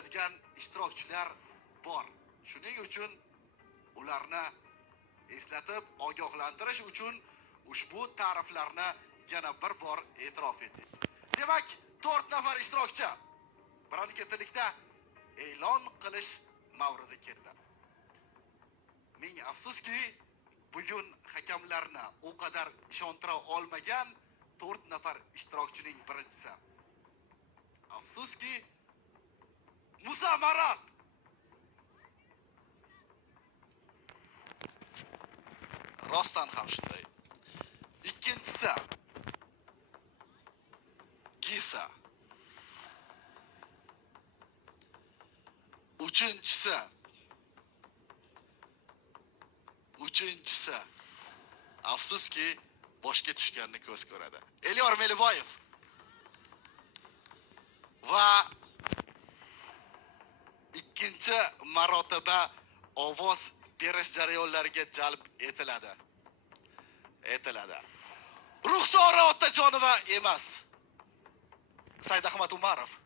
keladigan ishtirokchilar bor. Shuning uchun ularni eslatib, ogohlantirish uchun ushbu ta'riflarni yana bir bor e'tirof etdik. Demak, 4 nafar ishtirokchi birin-ketinlikda e'lon qilish mavridi keldi. Ming afsuski, bugun hakamlarni o qadar ishontira olmagan 4 nafar ishtirokchining birinchisi. Afsuski, Musa Marat rostdan ham shunday. Ikkinchisi Gisa. Uchinchisi afsuski boshga tushganni ko'z ko'radi. Elyor Meliboyev. Va ikkinchi marotaba ovoz berish jarayonlariga jalb etiladi. Ruxsora Otajonova emas. Saidahmad Umarov.